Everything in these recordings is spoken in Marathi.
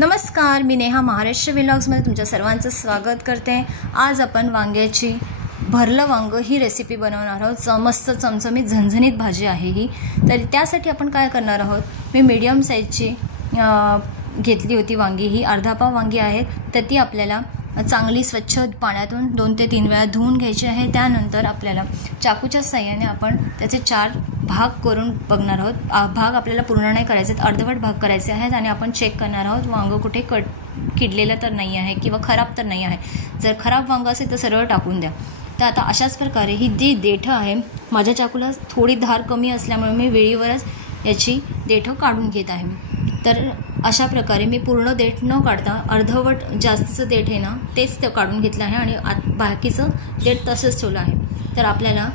नमस्कार, मी नेहा महाराष्ट्र व्लॉग्समध्ये तुमच्या सर्वांचं स्वागत करते। आज आपण वांग्याची भरलं वांग ही रेसिपी बनवणार आहोत। मस्त चमचमीत झणझणीत भाजी आहे ही। तर त्यासाठी आपण काय करणार आहोत, मी मीडियम साईजची घेतली होती वांगी, ही अर्धा पाव वांगी आहेत। तर ती आपल्याला चांगली स्वच्छ पाण्यातून 2 ते 3 वेळा धुवून घ्यायची आहे। त्यानंतर आपल्याला चाकूच्या साहाय्याने आपण त्याचे 4 भाग करून बघणार आहोत। भाग आपल्याला पूर्ण नाही करायचे, अर्धवट भाग करायचे आहेत आणि आपण चेक करणार आहोत वांग कुठे किडलेलं तर नाही आहे किंवा खराब तर नाही आहे। जर खराब वांग असेल तर सरळ टाकून द्या। तर आता अशाच प्रकारे ही जी देठ आहे, माझ्या चाकूला थोडी धार कमी असल्यामुळे मी वेळीवरच याची देठ काढून घेत आहे। तर अशा प्रकारे मी पूर्ण देठ न काढता अर्धवट जास्तीचं देठ आहे ना तेच काढून घेतलं आहे आणि बाकीचं देठ तसंच ठेवलं आहे। तर आपल्याला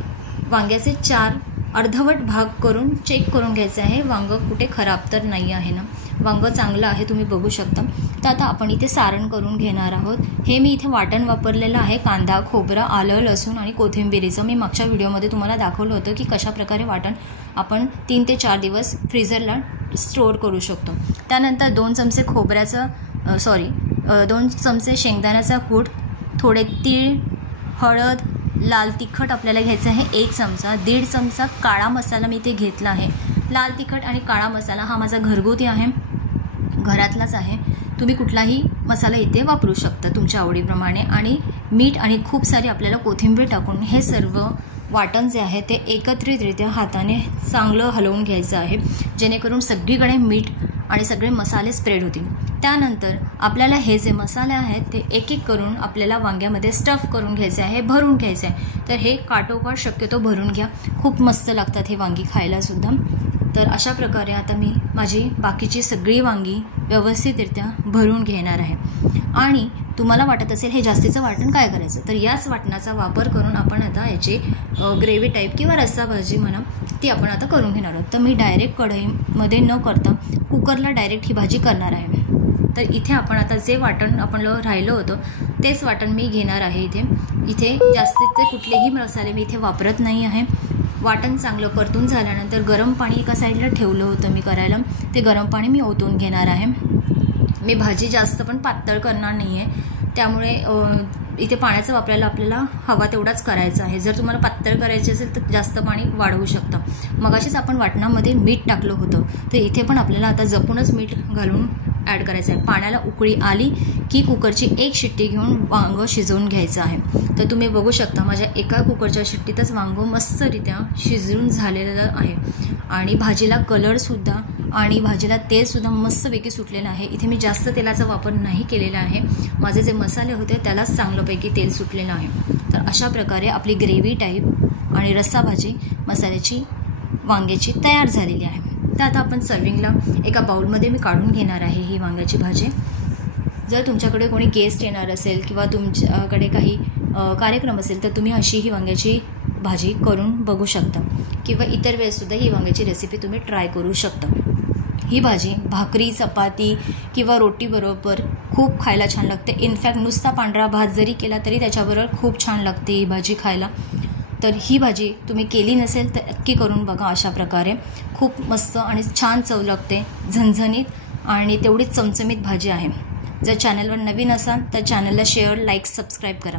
वांग्याचे 4 अर्धवट भाग करून चेक करून घ्यायचं आहे, वांग कुठे खराब तर नाही आहे ना, वांग चांगलं आहे, तुम्ही बघू शकता। तर आता आपण इथे सारण करून घेणार आहोत। हे मी इथे वाटण वापरलेलं आहे, कांदा, खोबरं, आलं, लसूण आणि कोथिंबीरीचं। मी मागच्या व्हिडिओमध्ये तुम्हाला दाखवलं होतं की कशा प्रकारे वाटण आपण 3 ते 4 दिवस फ्रीझरला स्टोअर करू शकतो। त्यानंतर 2 चमचे खोबऱ्याचं 2 चमचे शेंगदाण्याचा कूट, थोडे तीळ, हळद, लाल तिखट आपल्याला घ्यायचं आहे 1 चमचा, 1.5 चमचा काळा मसाला मी इथे घेतला आहे। लाल तिखट आणि काळा मसाला हा माझा घरगुती आहे, घरातलाच आहे, तुम्ही कुठलाही मसाला इथे वापरू शकता तुमच्या आवडीप्रमाणे। आणि मीठ आणि खूप सारी आपल्याला कोथिंबीर टाकून हे सर्व वाटण जे आहे ते एकत्रितरित्या हाताने चांगलं हलवून घ्यायचं आहे, जेणेकरून सगळीकडे मीठ आणि सगळे मसाले स्प्रेड होतील। त्यानंतर आपल्याला हे जे मसाले आहेत ते एक एक करून आपल्याला वांग्यामध्ये स्टफ करून घ्यायचे आहे, भरून घ्यायचे आहे। तर हे काटोकाट शक्यतो भरून घ्या, खूप मस्त लागतात हे वांगी खायला सुद्धा। तर अशा प्रकारे आता मी माझी बाकीची सगळी वांगी व्यवस्थितरित्या भरून घेणार आहे। आणि तुम्हाला वाटत असेल हे जास्तीचं वाटण काय करायचं, तर याच वाटणाचा वापर करून आपण आता याची ग्रेव्ही टाईप किंवा रस्सा भाजी म्हणा ती आपण आता करून घेणार आहोत। तर मी डायरेक्ट कढईमध्ये न करता कुकरला डायरेक्ट ही भाजी करणार आहे। तर इथे आपण आता जे वाटण आपलं राहिलं होतं तेच वाटण मी घेणार आहे। इथे जास्तीचे कुठलेही मसाले मी इथे वापरत नाही आहे। वाटण चांगलं परतून झाल्यानंतर गरम पाणी एका साईडला ठेवलं होतं मी करायला, ते गरम पाणी मी ओतून घेणार आहे। मी भाजी जास्त पण पातळ करणार नाही आहे, त्यामुळे इथे पाण्याचा वापरायला आपल्याला हवा तेवढाच करायचा आहे। जर तुम्हाला पातळ करायचे असेल तर जास्त पाणी वाढवू शकता। मगाशीच आपण वाटणामध्ये मीठ टाकलं होतं, तर इथे पण आपल्याला आता जपूनच मीठ घालून ॲड करायचं आहे। पाण्याला उकळी आली की कुकरची 1 शिट्टी घेऊन वांग शिजवून घ्यायचं आहे। तर तुम्ही बघू शकता माझ्या एका कुकरच्या शिट्टीतच वांग मस्तरित्या शिजवून झालेलं आहे आणि भाजीला कलरसुद्धा आणि भाजीला तेलसुद्धा मस्तपैकी सुटलेलं आहे। इथे मी जास्त तेलाचा वापर नाही केलेला आहे, माझे जे मसाले होते त्यालाच चांगल्यापैकी तेल सुटलेलं आहे। तर अशा प्रकारे आपली ग्रेव्ही टाईप आणि रस्सा भाजी मसाल्याची वांग्याची तयार झालेली आहे। तर आता आपण सर्विंगला एका बाउलमध्ये मी काढून घेणार आहे ही वांग्याची भाजी। जर तुमच्याकडे कोणी गेस्ट येणार असेल किंवा तुमच्याकडे काही कार्यक्रम असेल तर तुम्ही अशी ही वांग्याची भाजी करून बघू शकता किंवा इतर वेळेससुद्धा ही वांग्याची रेसिपी तुम्ही ट्राय करू शकता। ही भाजी भाकरी, चपाती किंवा रोटीबरोबर खूप खायला छान लागते। इनफॅक्ट नुसता पांढरा भात जरी केला तरी त्याच्याबरोबर खूप छान लागते ही भाजी खायला। तर ही भाजी तुम्ही केली नसेल तर नक्की करून बघा, अशा प्रकारे खूप मस्त आणि छान चव लागते, झणझणीत आणि तेवढीच चमचमीत भाजी आहे। जर चॅनलवर नवीन असाल तर चॅनलला शेअर, लाईक, सबस्क्राईब करा।